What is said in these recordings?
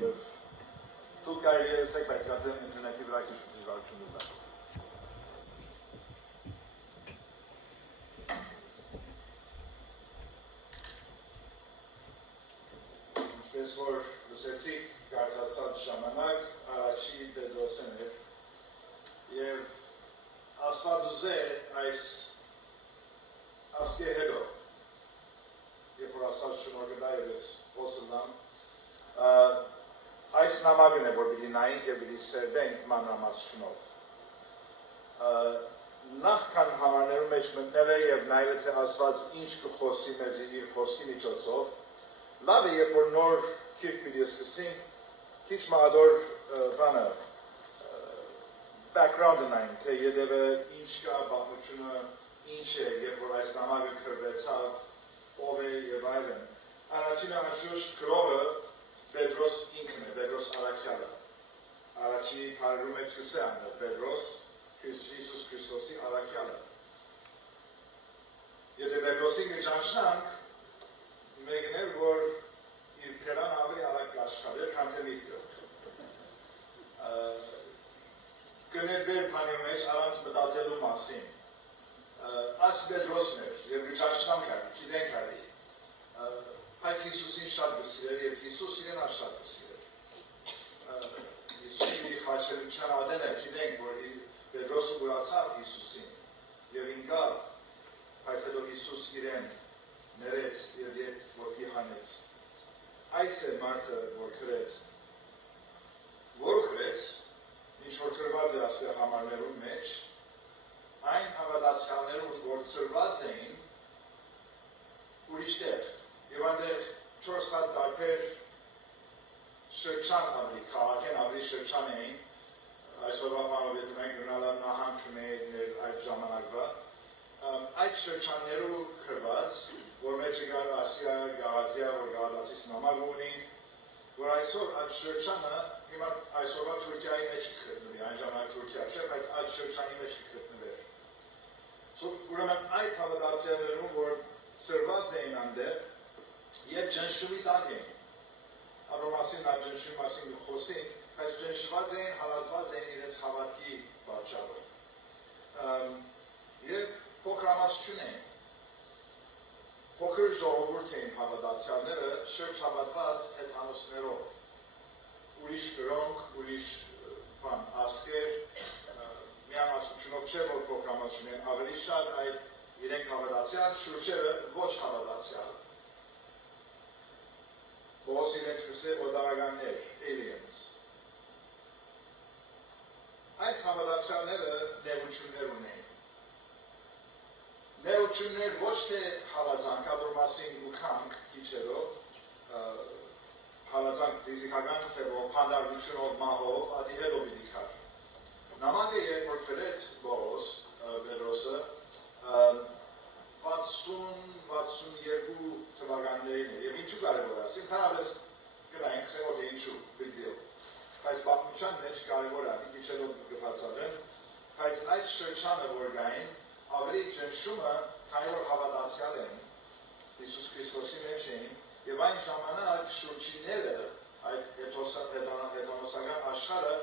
Tout carrière, c'est parce qu'il y a une alternative là qui je vais utiliser là. Ինչպես որ լսեցիք, կարդացած ժամանակ առաջի Պետրոսն էր եւ Աստված ուզե այս ասկե հետո երբ որ Աստված շնորհգտա ես ոսնամ այս նամակն է որ պիտի նայենք եւ պիտի սերվենք մանրամասնով նախքան համարներում մեջ մտնել է եւ նայել թե Աստված ինչ կխոսի մեզ իր խոսքի միջոցով լավ է երբ որ նոր քիրք պիտի սկսենք քիչ մադոր բանը background-ը նայենք թե յետևը ինչ կա պատմությունը ինչ է երբ որ այս նամակը քրվեցավ ով է եւ այլն առաջին անշուշտ գրողը Պետրոս ինքն է, Պետրոս Արաքյալը, առաջի բարերում է սկսան, Պետրոս Հիսուս Քրիստոսի Արաքյալը։ Եթե Պետրոսին գճանշնանք, մեկն էր, որ իր պերան ավելի արագ կաշխարեր, քան թե միտքը։ Կներվեր բանի մեջ առանց մտածելու մասին։ Այս Պետրոսն էր, և գճանշնանք արի, գիտենք արի։ Այս Հիսուսին շատ գսիրեր և Հիսուս իրեն շատ գսիրեր։ Հիսուսի խաչելության ադեն է, գիտենք, որ Պետրոսը գուրացավ Հիսուսին և ինգավ, բայց հետո Հիսուս իրեն ներեց և ոտքի հանեց։ Այս է մարդը, որ կրեց։ Որ կրեց, ինչ որ կրված է աստեղ համարներում մեջ, այն հավատացյալներում, որ ծրված էին ուրիշ տեղ։ Եվ այնտեղ 4 հատ տարբեր շրջան ավելի, քաղաքեն ավելի շրջան էին, այսօրվա բանով եթե մենք գնալը նահանքն էր այդ ժամանակվա, այդ շրջաններու կրված, որ մեջ եկար Ասիա, Գաղաթիա, որ Գաղադացից նամակ ունենք, որ այսօր այդ շրջանը, հիմա այսօրվա Թուրքիայի մեջ կգտնվի, այն ժամանակ Թուրքիա չէ, բայց այդ շրջանի մեջ կգտնվեր։ Ուրեմն այդ հավատացյալներում, որ ծրված էին այնտեղ, և ջնշումի տակ էին, առոմասին այդ ջնշումի մասին խոսին, բայց ջնշված էին, հալածված էին իրենց հավատքի պատճառով։ Եվ փոքրամասնություն էին, փոքր ժողովուրդ էին հավատացյալները, շուրջ հավատված հեթանոսներով, ուրիշ կրոնք, ուրիշ ասկեր, միամասնությունով չէ, որ փոքրամասնություն են, ավելի շատ այդ իրենք հավատացյալ, շուրջերը ոչ հավատացյալ։ Բողոս իրենց կսե օդարականներ, aliens։ Այս հավատացյալները նեղություններ ունեին։ Նեղություններ ոչ թե հալածանք, ադոր մասին ուքանք քիչերով, հալածանք ֆիզիկական սևով, փանդարգությունով, մահով, ադիհելով իդիքար։ Նամակը երբ որ կրեց Բողոս, Պետրոսը, 60-62 թվականներին էր, և ինչու կարևոր ասի, ընդհանրապես գնայինք, ասենք, օքեյ, ինչու, big deal, բայց պատմության մեջ կարևոր է, մի քիչ էլ գծածել, բայց այդ շրջանը, որ գային, ավելի ջնշումը, քանի որ հավատացյալ էին, Հիսուս Քրիստոսի մեջ էին, և այն ժամանակ շուրջիները, այդ հեթանոսական աշխարհը,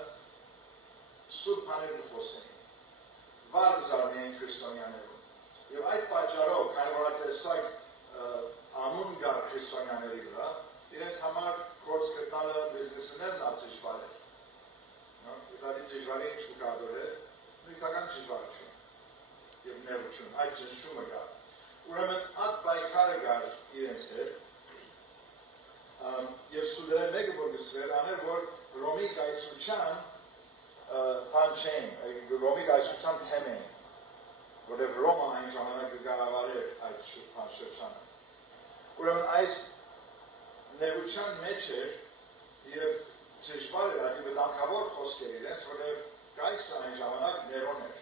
սուրբ բաներ կխոսեին, վառ կզարնեին քրիստոնյաներում, և այդ պատճառով, քանի որ այդ տեսակ անուն գար քրիստոնյաների վրա, իրենց համար գործ գտնալը բիզնեսներն ա դժվար էր։ Դա դժվարի ինչ կկադոր է, նույնական դժվարություն և նեղություն, այդ ջնշումը գար։ Ուրեմն այդ բայկարը գար իրենց էր, և սուդերեն մեկը որ գսվեր, աներ որ Ռոմի կայսրության բան չէին, Ռոմի կայսրության թեմ էին, որև Ռոմը այն ժամանակ կգարավարեր այդ շրջանը։ Ուրեմն այս նեղության մեջ էր և ճշմար էր այդ վտանգավոր խոսքեր իրենց, որև կայսրը այն ժամանակ Ներոն էր։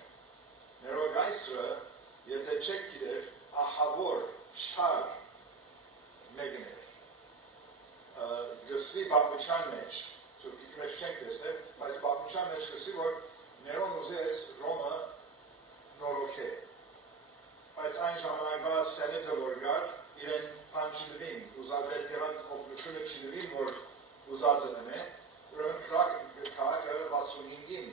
Ներո կայսրը, եթե չեք գիտեր, ահավոր, չար մեկն էր։ Գսվի պատմության մեջ, սուրբիքի մեջ չենք տեսնել, բայց պատմության մեջ գսվի, որ Ներոն ուզեց Ռոմը նորոգե։ Բայց այն ժամանակվա սենետը որ գար, իրեն բան չնվին, ուզալվել թեղած օգնությունը չնվին, որ ուզածը է, ուրեմն քաղաքը 65-ին,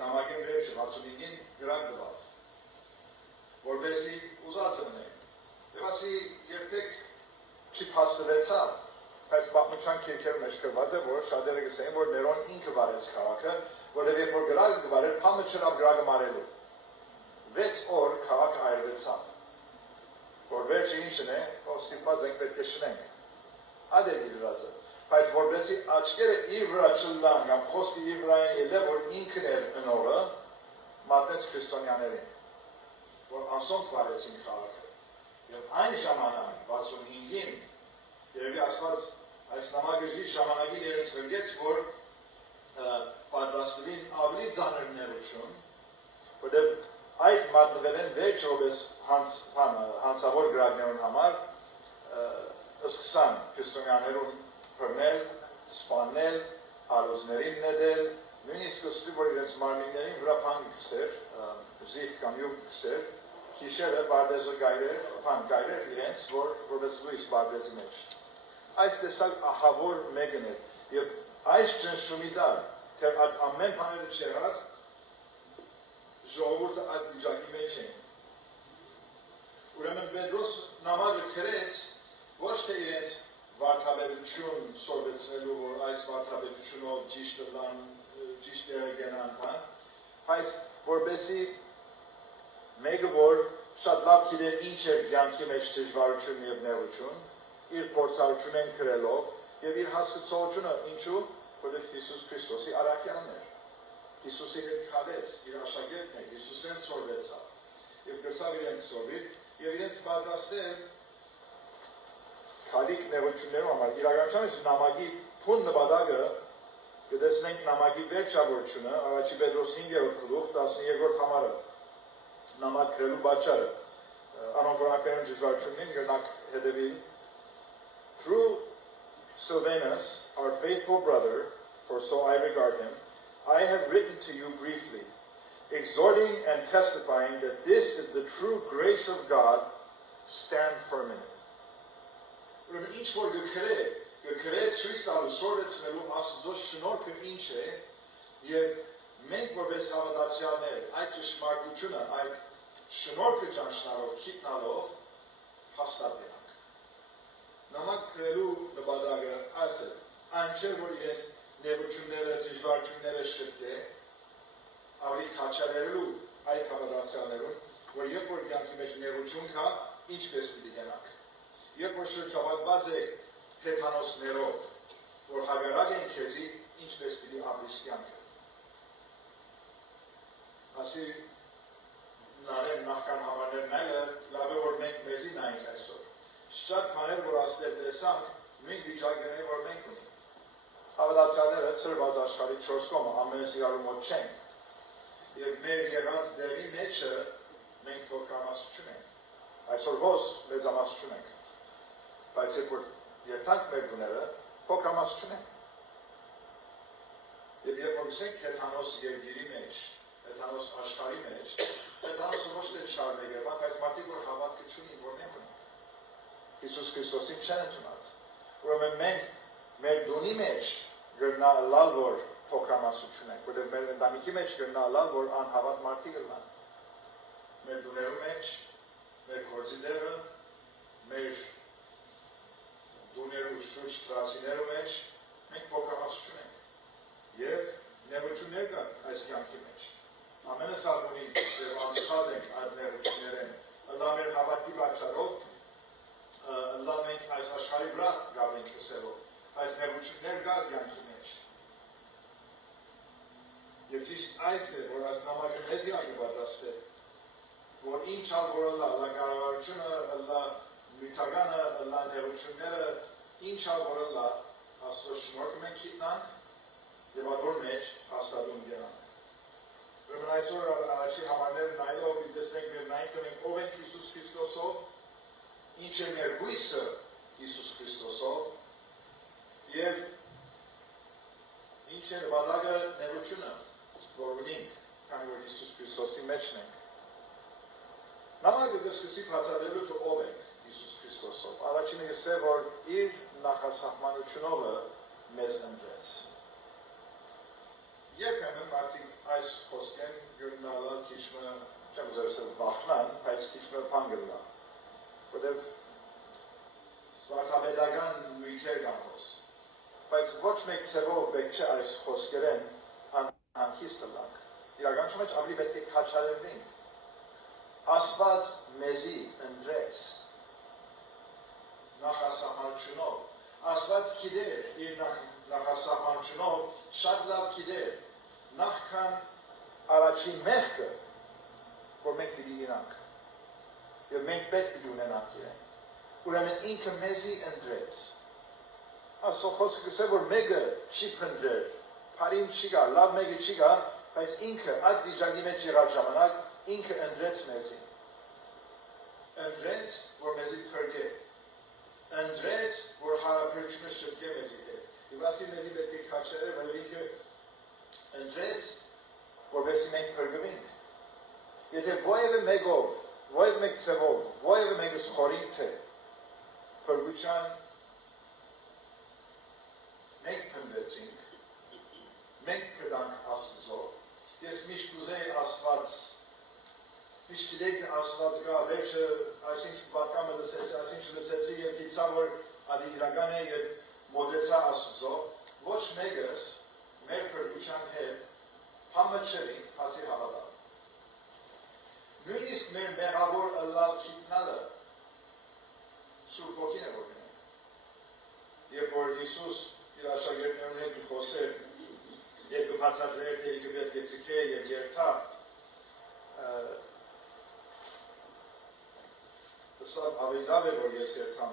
նամակեն վերջը 65-ին գրակ դվավ, որպեսի ուզածը է, և ասի երբեք չի պաստվեցավ, բայց բաղմուչան կիրքեր մեջ կրված է, որ շատերը գսեին, որ Ներոն ինքը վարեց քաղաքը, որև երբ որ գրակը գվարեր, պամը չրավ գրակը մարելու, 6 օր քաղաքը այրվեցավ, որ վերջը ինչն է, որ ստիպված ենք պետք է շնենք, ադե իր վրածը, բայց որպեսի աչկերը իր վրա չլան, կամ խոսքը իր վրա են ելը, որ ինքն էր ընողը, մատնեց քրիստոնյաներին, որ անսոնք վարեցին քաղաքը, և այն ժամանակ, 65-ին, երևի ասված այս նամակեջի ժամանակին երես հրգեց, որ պատրաստվին ավելի ծանր ներություն, որտեղ այդ մատնվել են վերջ որպես հանցավոր գրակներուն համար, սկսան քրիստոնյաներուն բռնել, սպանել, հարուզներին նետել, նույնիսկ սկսվի, որ իրենց մարմիններին վրա բան գսեր, զիվ կամ յուղ գսեր, քիշերը բարդեզը գայրեր իրենց, որպես լույս բարդեզի մեջ։ Այս տեսակ ահավոր մեկն է, և այս ճնշումի դար, թե ամեն բաները չեղած, ժողովուրդը այդ վիճակի մեջ են։ Ուրեմն Պետրոս նամակը գրեց, ոչ թե իրենց վարդապետություն սորվեցնելու, որ այս վարդապետությունով ճիշտ տեղը գնան, բայց որպեսի մեկը, որ շատ լավ գիտեր ինչ էր կյանքի մեջ դժվարություն և նեղություն, իր փորձառությունն գրելով եւ իր հասկացողությունը ինչու, որովհետեւ Հիսուս Քրիստոսի առաքյալն էր։ Հիսուսի հետ քալեց իր աշակերտն էր, Հիսուսեն սորվեցավ եւ գսավ իրենց սորվիր եւ իրենց պատրաստել քալիք նեղություններով համար իրականության նամակի փուն նպատակը կտեսնենք նամակի վերջավորությունը առաջի Պետրոս 5-րդ գլուխ 12-րդ համարը նամակ գրելու պատճառը անոնքորակային դժվարություններին գնանք հետևին Through Silvanus, our faithful brother, for so I regard him, I have written to you briefly, exhorting and testifying that this is the true grace of God, stand firm in it. Ուրեմն ինչ որ գկրե ցույց տալու սորվեցնելու Աստծո շնորհքը ինչ է եւ մենք որպես հավատացյալներ այդ ճշմարտությունը այդ շնորհքը ճանչնալով քիտնալով հաստատ ենք։ Նամակ գրելու նպատակը այս է, այնչեր որ իրենց նեղությունները, դժվարությունները շփթե ավելի քաչալերելու այդ հավատացյալներուն, որ երբ որ կյանքի մեջ նեղություն կա, ինչպես պիտի գնանք։ Երբ որ շրջապատված եք հեթանոսներով, որ հագարակ են քեզի, ինչպես պիտի ապրիս կյանքը։ Ասի նարեն նախքան համարներն այլը, լավ է որ մենք մեզի նայենք այսօր։ Շատ բաներ, որ ասել տեսանք, մենք վիճակներ, որ մենք ունենք։ Հավատացյալները ծրված աշխարհի 4 կողմը ամենս իրարու մոտ չենք։ Եվ մեր եղած դերի մեջը մենք փոքրամասություն ենք։ Այսօր ոս մեծամասություն ենք։ Բայց երբ որ երթանք մեր գուները, փոքրամասություն ենք։ Եվ երբ որ գսենք հեթանոս երկիրի մեջ, հեթանոս աշխարհի մեջ, հեթանոսը ոչ թե չար մեգերվան, բայց մարդիկ որ հավատքը չունին, որ մենք ունենք։ Հիսուս Քրիստոսին չեն ընդունած։ Ուրեմն մենք մեր դունի մեջ գրնա լալ որ փոքրամասություն ենք, որտեղ մեր ընտանիքի մեջ գրնա լալ որ անհավատ մարդիկ լան։ Մեր դուներու մեջ, մեր գործի դերը, մեր դուներու շուրջ տրասիներու մեջ մենք փոքրամասություն ենք։ Եվ նեղություններ կան այս կյանքի մեջ։ Ամենը սաղունին և անցված ենք այդ նեղություններեն, ըլլա մեր հավատքի պատճառով, ըլլա մենք այս աշխարհի վրա գաբենք կսելով, այս նեղություններ կա կյանքի մեջ։ Եվ ճիշտ այս է, որ այս նամակը մեզի անգպատաստ է, որ ինչ ալ որ ըլլա, ըլլա կառավարությունը, ըլլա նյութականը, ըլլա նեղությունները, ինչ ալ որ ըլլա, Աստծո շնորհքը մենք գիտնանք, և ադոր մեջ հաստատում գնանք։ Ուրեմն այսօր առաջի համարները նայելով տեսնենք մեր նայքը մենք ով ենք Հիսուս Քրիստոսով, ինչ է մեր հույսը Հիսուս Քրիստոսով և ինչ է նպատակը նեղությունը, որ ունենք, քանի որ Հիսուս Քրիստոսի մեջն ենք։ Նամակը կսկսի բացատրելու թե ով ենք Հիսուս Քրիստոսով։ Առաջինը գսե, որ իր նախասահմանությունովը մեզ ընտրեց։ Երբեմն մարդիկ այս խոսքեն գտնալը քիչմը չեմ ուզել ասել վախնան, բայց քիչմը բան գտնա, որտեղ վարդապետական նույթեր կան հոս, բայց ոչ մեկ ձևով պետք չէ այս խոսքերեն անհանգիստ լանք, իրականության մեջ ավելի պետք է քաջալերվենք, Աստված մեզի ընտրեց նախասահմանությունով, Աստված գիտեր իր նախասահմանությունով շատ լավ գիտեր նախքան առաջին մեղքը, որ մենք պիտի գնանք եւ մենք պետք պիտի ունենանք իրեն։ Ուրեմն ինքը մեզի ընտրեց։ Աստծո խոսքը գսե որ մեկը չի փնտրել, բարին չի գա, լավ մեկը չի գա, բայց ինքը այդ վիճակի մեջ եղած ժամանակ ինքը ընտրեց մեզի։ Ընտրեց, որ մեզի փրկե։ Ընտրեց, որ հարաբերությունը շփկե մեզի հետ։ Եվ ասի մեզի պետք է քաջալեր, որ ինքը ընտրեց, որովհետեւ մենք փրկվենք։ Եթե ովևէ մեկով, ովևէ մեկ ցևով, ովևէ մեկը խորին թե փրկության մենք փնտրեցինք, մենք կդանք Աստծո։ Ես միշտ կուզեի Աստված, միշտ գիտեի թե Աստված գա, վերջը այսինչ պատկամը լսեցի, այսինչ լսեցի և գիտցա, որ ադի իրական է և մոտեցա Աստծո, ոչ մեկս մեր փրկության հետ համը չրինք, բացի հավատալ։ Նույնիսկ մեր մեղավոր ըլլալ քիտնալը Սուրբ Հոգին է որ գնա։ Երբ որ Հիսուս իր աշակերտներուն հետ խոսեր, երբ կբացատրեր թե ինքը պետք է ցկե եւ երթա, Սա ավելի լավ է, որ ես երթամ,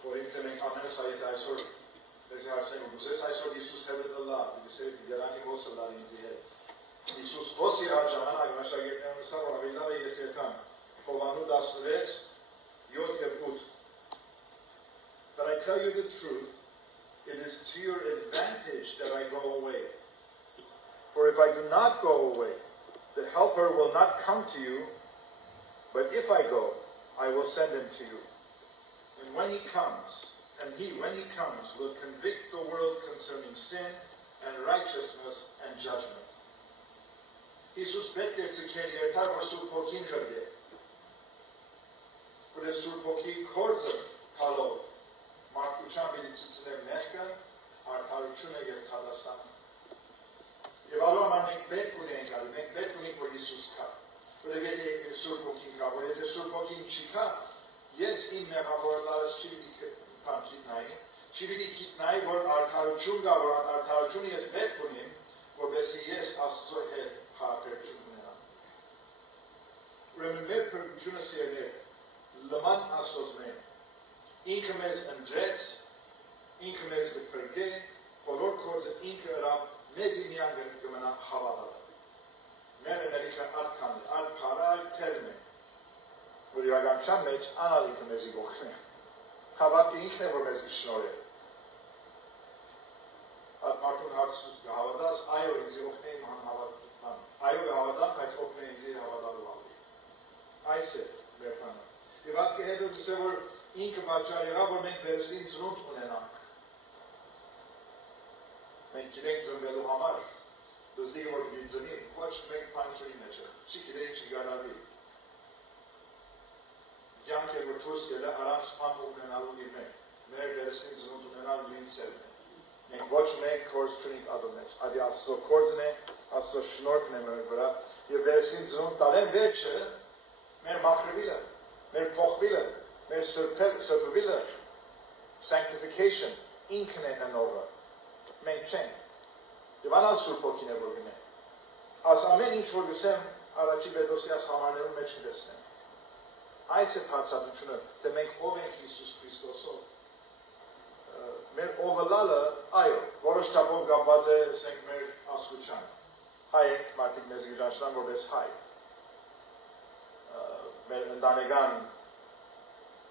խորին թե մենք ամենս այդ այսօր մեզ հարցենք, ուզես այսօր Հիսուս հետը դլա, բիսեր երանի հոսը լար ինձի հետ։ Հիսուս հոս եղած ժամանակ աշակերտներուն սա, որ ավելի լավ է ես երթամ, Հովանու 16, 7 և 8. But I tell you the truth, it is to your advantage that I go away. For if I do not go away, the Helper will not come to you, but if I go, I will send him to you. And when he comes, when he comes, will convict the world concerning sin and righteousness and judgment. Հիսուս պետք է ցկեր երթար, որ Սուրբ Հոգին կրգե։ Որ Սուրբ Հոգի քորձը քալով մարդկության պիտի ցցնե մեղքը, արդարությունը եւ քադաստանը։ Եվ ալոմա մենք պետք ունենք, մենք պետք ունենք, որ Հիսուս կա։ Որև եթե Սուրբ Հոգին կա, որ եթե Սուրբ Հոգին չի կա, ես իմ մեղավորելարս չի պիտի քիտնայի, չի պիտի քիտնայի, որ արդարություն կա, որ արդարությունը ես պետք ունեմ, որպեսզի ես Աստծո հետ հարաբերություն ունենամ։ Ուրեմն մեր փրկությունը սիրելիներ, լման Աստծոն ինքը մեզ ընտրեց, ինքը մեզ կփրկե, բոլոր գործը ինքը ըրավ, մեզ միան կմնա հավատալը։ Մեր էներիքը ատքան է, ատ պարակ թելն է, որ իրականության մեջ անալ ինքը մեզի գողն է։ Հավատի ինքն է, որ մեզ կշնոր է։ Ատ մարդուն հարցուս կհավատաս, այո ինձի օգնե իմ հավատան, այո կհավատան, բայց օգնե ինձի հավատալու ալի։ Այս է մեր պանը։ Եվ ատքի հետո կսե, որ ինքը պատճառ եղավ, որ մենք վերստին ծնունդ ունենանք։ Մենք գիտենք ծնվելու համար, դզդիկը որ պիտի ծնի, ոչ մենք պանչունի մեջը, չի գիտեի չի գարավի։ Յանք է, որ թուրս գելը առանց պան ունենալու իր մենք, մեր վերստին ծնունդ ունենալու լին սելն է։ Մենք ոչ մենք կորձ չունենք ադու մեջ, ադի Աստծո կորձն է, Աստծո շնորհքն է մեր վրա, և վերստին ծնունդ տալեն վերջը, մեր մաքրվիլը, մեր փոխվիլը, մեր սրբվիլը, sanctification, ինքն է ընողը, մենք չենք, և անալ Սուրբ Հոգին է որ գնե, աս ամեն ինչ որ գսեմ, առաջի Պետրոսի աս համարներում մեջ կտեսնեմ, այս է բացատրությունը, թե մենք ով ենք Հիսուս Քրիստոսով, մեր օվլալը, այո, որոշ չափով կապված է ասենք մեր ասկության, հայ ենք, մարդիկ մեզ գիրանչնան որպես հայ, մեր ընդանեկան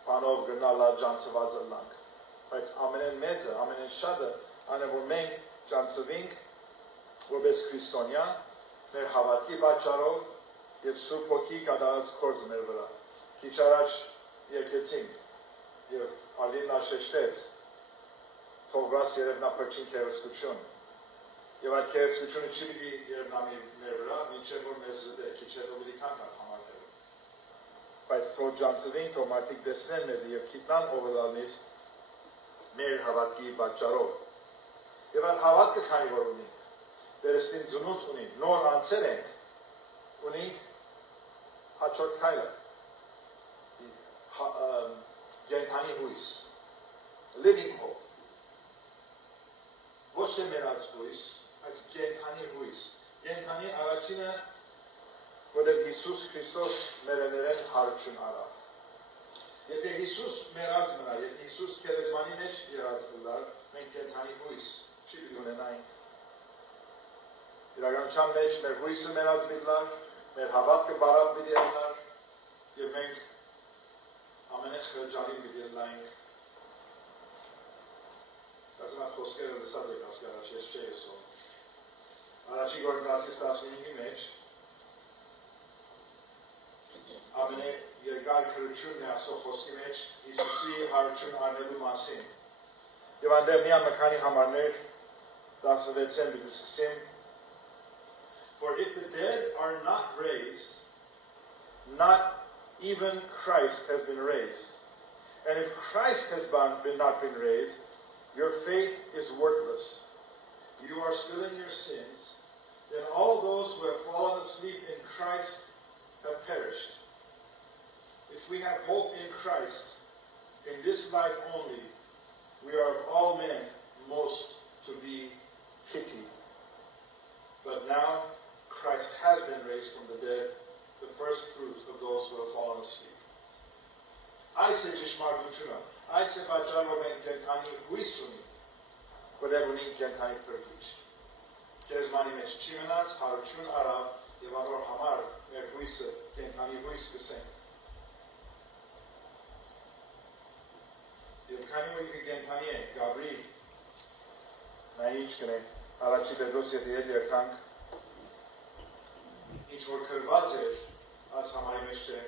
բանով գնալա ջանցված ըլլանք, բայց ամենեն մեծը, ամենեն շատը, անը որ մենք ջանցվինք որպես քրիստոնյա, մեր հավատքի պատճառով և Սուրբ Հոգի կատարած գործը մեր վրա, քիչ առաջ եկեցինք և Ալինա շեշտեց, թողրաս երևնա պրչին կերսկություն, և այդ կերսկությունը չի բիդի երևնա մեր վրա, մինչև որ մեզ զդե, քիչ հետո բիդի կանգնալ համարները։ Բայց թող ջանցվին, թող մարդիկ տեսնեն մեզ և գիտնան ով լալնից մեր հավատքի պատճառով։ Եվ այդ հավատքը քանի որ ունենք, վերստին ծնունդ ունենք, նոր անցել ենք, ունենք հաջորդ քայլը, կենդանի հույս, living hope, ոչ թե մեռած հույս, այս կենդանի հույս, կենդանի առաջինը, որև Հիսուս Քրիստոս մերեներեն հարություն արավ։ Եթե Հիսուս մեռած մնա, եթե Հիսուս քերեզմանի մեջ եղած գլար, մենք կենդանի հույս չի պիտի ունենայինք։ Իրականության մեջ մեր հույսը մեռած բիդլար, մեր հավատքը բարավ պիտի ելնար, և մենք ամենեջ խրջալին պիտի ելնայինք։ Կասում այդ խոսքերը լսած եք ասկարաչ, ես չէ եսում։ Առաջի Կորինթացիս 15-ի մեջ ամենե երկար քրությունն է ասող խոսքի մեջ Հիսուսի հարություն առնելու մասին։ Եվ այնտեղ մի ամքանի համարներ 16-ին պիտի սկսեմ. For if the dead are not raised, not even Christ has been raised. And if Christ has not been raised, your faith is worthless. You are still in your sins. Then all those who have fallen asleep in Christ have perished. If we have hope in Christ, in this life only, we are of all men most to be pitied. But now Christ has been raised from the dead, the first fruit of those who have fallen asleep. Այս է ճշմարտությունը, այս է պատճառը, որ մենք կենդանի հույս ունենք, որտեղ ունենք կենդանի փրկիչ։ Քերեզմանի մեջ չի մնաց, հարություն արավ, և անոր համար մեր հույսը կենդանի հույս կսենք։ Եվ քանի որ ինքը կենդանի ենք, Գաբրի, նա ինչ կնենք, առաջի Պետրոս եթե ետ երթանք, ինչ որ քրված էր, այս համարի մեջ չէ,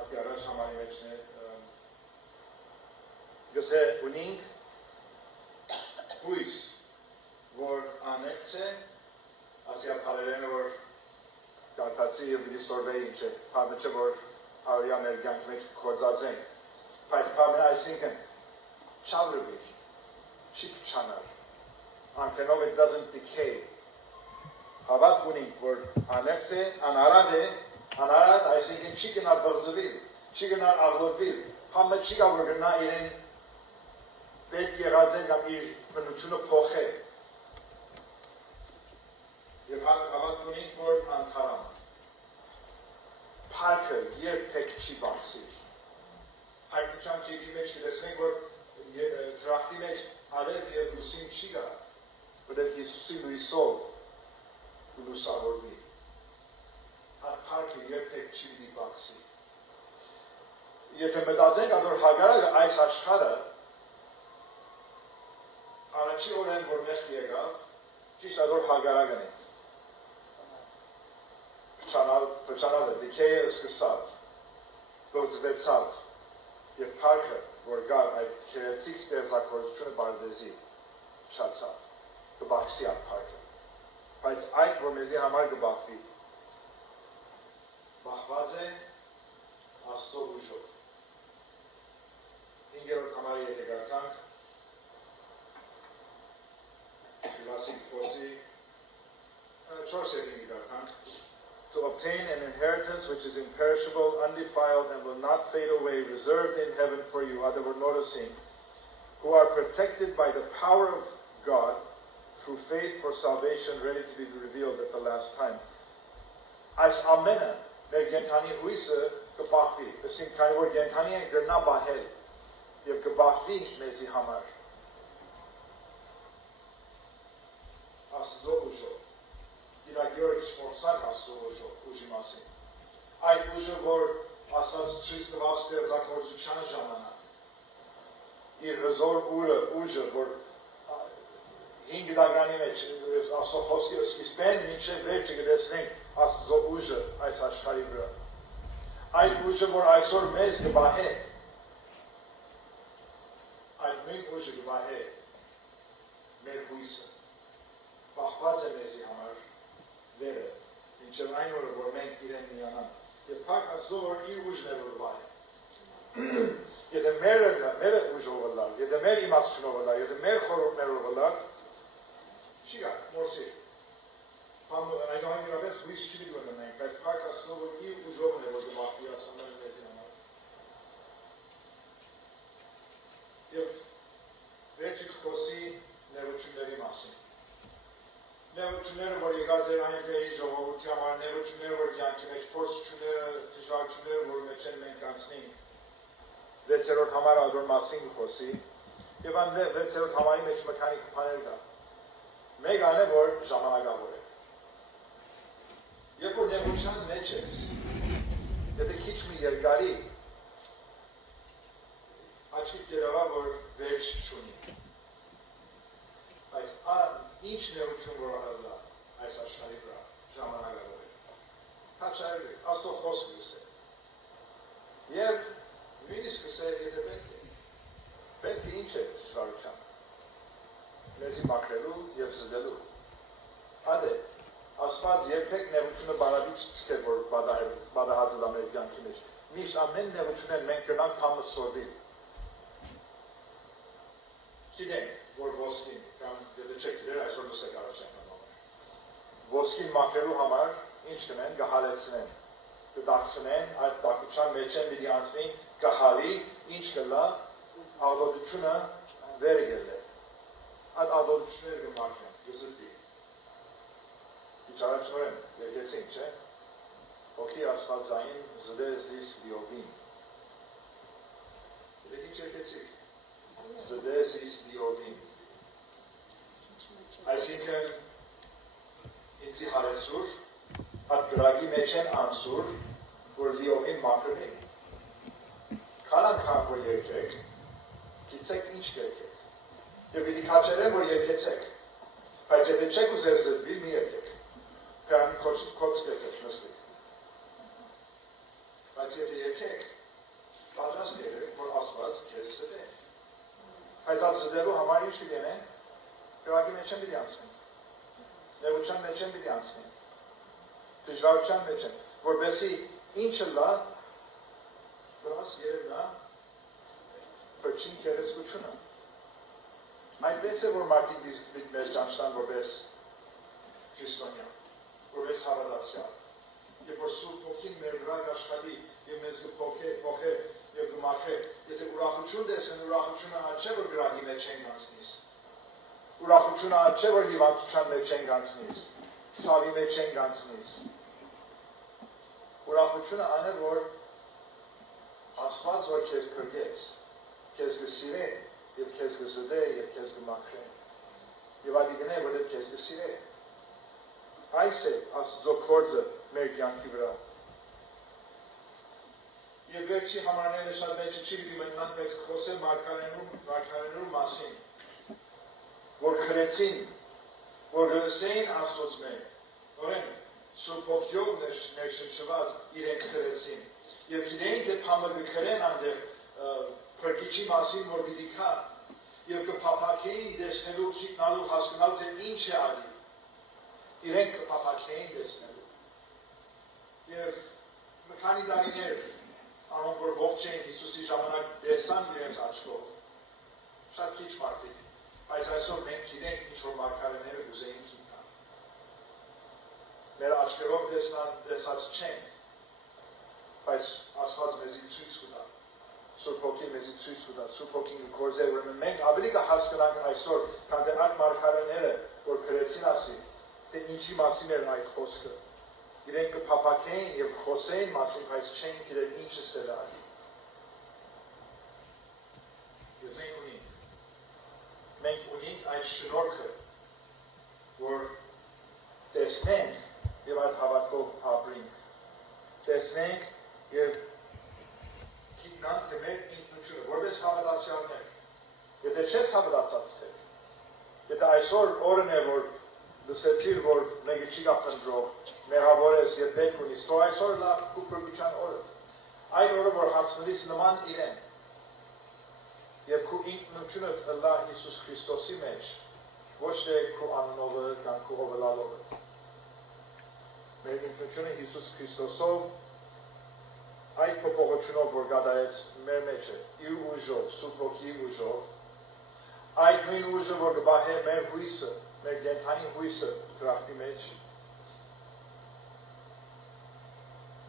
ատի առաջ համարի մեջ է, գսե ունինք հույս, որ անեղծ է, ասիա պարերենը, որ կարտացի և բիդի ստորվեի ինչ է, պարմը չէ, որ արյա մեր գանք մեջ կործած ենք, բայց պարմը այսինքն, չավրվիր, չի կչանար, անքենով it doesn't decay, հավատ ունինք, որ անեղծ է, անարատ այսինքն չի գնար բղձվիլ, չի գնար աղլոտվիլ, պարմը չի գա, որ գնա իրեն պետք եղած են կամ իր բնությունը փոխել և հավատ ունենք, որ անթարամ փառքը երբեք չի բացիր հայտնության կերքի մեջ կտեսնենք, որ դրախտի մեջ արև և լուսին չի գա, որև Հիսուսի լույսով լուսավորվի այդ փառքը երբեք չի պիտի բացի եթե մտածենք, որ հագարակը այս աշխարհը առաջի օրեն, որ մեղք եկավ, ճիշտ որ հագարակն է։ Փչանալը, դիքեյը սկսավ, գործվեցավ, և փառքը, որ գար այդ քերեցիկ ստեղծագործությունը բարդեզի, շացավ, կբախսի այդ փառքը։ Բայց այդ, որ մեզի համար կբախվի, բախված է Աստծո ուժով։ 5-րդ համարի եթե գարտանք, to obtain an inheritance which is imperishable, undefiled, and will not fade away, reserved in heaven for you, other word noticing, who are protected by the power of God through faith for salvation, ready to be revealed at the last time. Այս ամենը մեր գենթանի հույսը կպահվի, ասենք քանի որ գենթանի են գրնա բահել և կպահվի մեզի համար։ Աստծո ուժով, իրագյորը քիչ մորսակ Աստծո ուժի մասին։ Այդ ուժը, որ Աստված ցույց տվավ ստեղծագործության ժամանակ, իր հզոր ուժը, որ 5 դագրանի մեջ Աստծո խոսքի սկիզբեն մինչև վերջը կտեսնենք Աստծո ուժը այս աշխարհի վրա։ Այդ ուժը, որ այսօր մեզ կբահե, այդ նույն ուժը կբահե լույսը պահված է մեզի համար վերը, մինչև այն օրը, որ մենք իրեն միանանք։ Եվ Փառք Աստծո, որ իր ուժն է որ վայ։ Եթե մեր ուժով լար, եթե մեր իմաստունով լար, եթե մեր խորհուրդներով լար, չի գա, մորսի։ Այնուամենայնիվ լույս չի դիվը մենք, բայց Փառք Աստծո, որ իր ուժովն է որ գմախտիացնում է մեզի համար։ Եվ վերջի խոսի նեղությունների մասին։ Նեղությունները, որ եկած էր այնտեղի ժողովրդի համար, նեղությունները, որ կյանքի մեջ փորձությունները, դժվարությունները, որ մեջ են մենք անցնենք։ 6-րդ համար ալբոմ մասին խոսի, եւ այն 6-րդ համարի մեջ մի քանի բաներ կա։ Մեկն է, որ ժամանակավոր է։ Երբ որ նեղության մեջ ես, եթե քիչ մի երկարի, աչքիդ երևա, որ վերջ չունի։ Բայց ինչ նեղություն որ անելա այս աշխարհի վրա ժամանակավոր է։ Հաճարի Աստծո խոսքը լսե։ Եվ նույնիսկ լսե եթե պետք է։ Պետք է ինչ է դժվարության։ Մեզի մաքրելու եւ զդելու։ Ադե Աստված երբեք նեղությունը բարավիչ չցկեր որ բադահած է մեր կյանքի մեջ։ Միշտ ամեն նեղությունն մենք կրնանք փամը սորվիլ։ Գիտենք, որ ոսկին կամ եթե չեք գիտեր այսօր լսեք առաջարկանում։ Ոսկին մաքրելու համար ինչ կնեն, կհալեցնեն, կդարձնեն, այդ տաքության մեջ են պիտի անցնի, կհալի, ինչ կլա, աղդոտությունը վեր գելը։ Այդ աղդոտությունները կմաքրեն, կզրդի։ Ինչ առաջնորեն, երկեցինք, չէ։ Հոգի աստվածային զդե զիս լիովին։ Եք ինչ երկեցինք։ Զդե զիս լիովին։ Այսինքն ինձի հարեցուր, այդ գրագի մեջ են անսուր, որ լիովին մաքրվի։ Քանան որ երկեք, գիցեք ինչ երկեք։ Եվ պիտի քաչերեմ, որ երկեցեք։ Բայց եթե չեք ուզեր զրդվի, մի երկեք։ Պյան կոց կեցեք, նստիկ։ Բայց եթե երկեք, պատրաստ եղեք, որ Աստված քեզ զդե։ Բայց այդ զդելու համար ինչ կգենեն, գրագի մեջ են պիտի անցնեն, նեղության մեջ են պիտի անցնեն, դժվարության մեջ են, որպեսզի ինչը լա, վրաս երևնա պրչին կերեցկությունը։ Այդպես է, որ մարդիկ մեր ճանչտան որպես քրիստոնյա, որպես հավատացյալ, երբ որ Սուրբ Հոգին մեր վրա աշխատի եւ մեզ կփոխե եւ կմաքրե, եթե ուրախություն տեսնեն, ուրախությունը չէ որ գրագի մեջ են գանցնիս։ Ուրախությունը չէ որ հիվանդության մեջ են գանցնիս, ցավի մեջ են գանցնիս։ Ուրախությունը այն է որ Աստված որ քեզ փրկեց, քեզ կսիրե եւ քեզ կզդե եւ քեզ կմաքրե։ Եվ այդ դինե որ քեզ կսիրե։ Այս է Աստծո կորձը մեր կյանքի վրա։ Եվ վերջի համարները շատ մեջ չի պիտի մնան, բայց խոսե մարգարեներու մասին, որ խրեցին, որ լսեին Աստծոց մեր, որեն Սուրբ Հոգիով ներշնչված իրենք խրեցին, եւ գիտեին, թե փամը կխրեն այնտեղ փրկիչի մասին, որ պիտի կա, եւ կփափակեին տեսնելու, գիտնալու, հասկանալու, թե ինչ է ալի, իրենք կփափակեին տեսնելու։ Եվ մի քանի տարիներ անոնք որ ողջ էին Հիսուսի ժամանակ տեսան իրենց աչքով, շատ քիչ մարդիկ, բայց այսօր մենք գիտենք ինչ որ մարգարեները ուզեին գիտնալ։ Մեր աչքերով տեսած չենք, բայց Աստված մեզի ցույց կտա, Սուրբ Հոգին մեզի ցույց կտա, Սուրբ Հոգին կորզե, ուրեմն մենք ավելի կհասկանանք այսօր, քան թե այդ մարգարեները, որ գրեցին ասի, թե ինչի մասին էր այդ խոսքը։ Իրենք կփափակեին եւ խոսեին մասին, բայց չեն գիտեր ինչը սեր ալի։ Եվ մենք ունենք այդ շնորհքը, որ տեսնենք եւ այդ հավատքով ապրենք։ Տեսնենք եւ գիտնանք թե մեր ինքնությունը, որպես հավատացյալներ։ Եթե չես հավատացած թե, եթե այսօր օրն է, որ լսեցիր, որ մեկը չի կապնդրով, մեղավոր ես և պետք ունիս, թող այսօր լա քու փրկության օրը։ Այն օրը, որ հասնվիս նման իրեն, և քու ինքնությունդ լա Հիսուս Քրիստոսի մեջ, ոչ թե քո անունովը կամ քո հովելալովը։ Մեր ինքնությունը Հիսուս Քրիստոսով այդ փոփոխությունով որ գադարեց մեր մեջ է, իր ուժով, Սուրբ Ոգիի ուժով, այդ նույն ուժը որ կբահե մեր հույսը, մեր կենդանի հույսը դրախտի մեջ,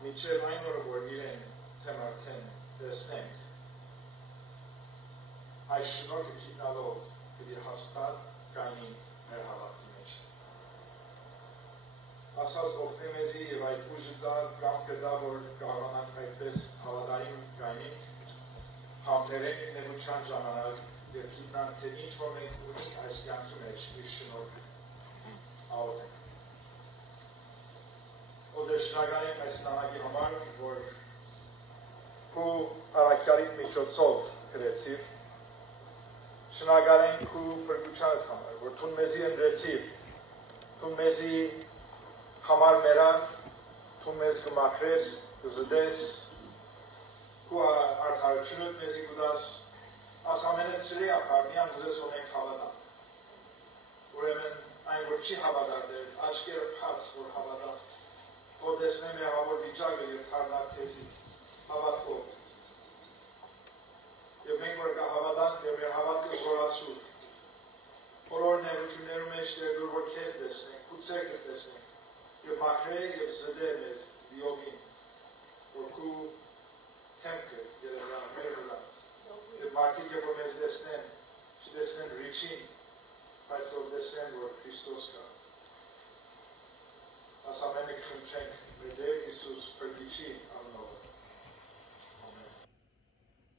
միջև այն օրը որ իրեն թեմարտեն տեսնենք, այս շնորհքը գիտնալով պիտի հաստատ կանի մեր հավատքի մեջ։ Ասած օգնի մեզի եւ այդ ուժը դա կամ կդա որ կարողանանք այդպես հավատարիմ կայնենք, համբերենք նեղության ժամանակ եւ գիտնանք թե ինչ որ մենք ունենք այս կյանքի մեջ իր շնորհքը աղոթենք։ Ո՞վ շնորհակալ այս նամակի համար, որ քո առաքյալիդ միջոցով գրեցիր, շնորհակալ ենք քո բրգությանդ համար, որ դու մեզի ընտրեցիր, դու մեզի համար մերան, դու մեզ կմաքրես, կզդես, քո արդարությունդ մեզի կուտաս, աս ամենը ծրի ապար, միան ուզես որ մենք հավատանք։ Ուրեմն այն որ չի հավատալներ, աչքերը փած որ հավատալ, որ տեսնեմ է հավոր վիճակը և թարնակ քեզի, հավատքով։ Եվ մենք որ կհավատանք և մեր հավատքը զորացուր, բոլոր նեղություններում մեջ դեր որ քեզ տեսնենք, քուցերքը տեսնենք, և մաքրե և զդե մեզ լիովին, որ քու թեմքը երևա մեր վրա, և մարդիկ և որ մեզ տեսնեն, չտեսնեն ռիչին, բայց որ տեսնեն, որ Քրիստոս կա։ Աս ամենը կխնդրենք մեր Տեր Հիսուս Փրկիչի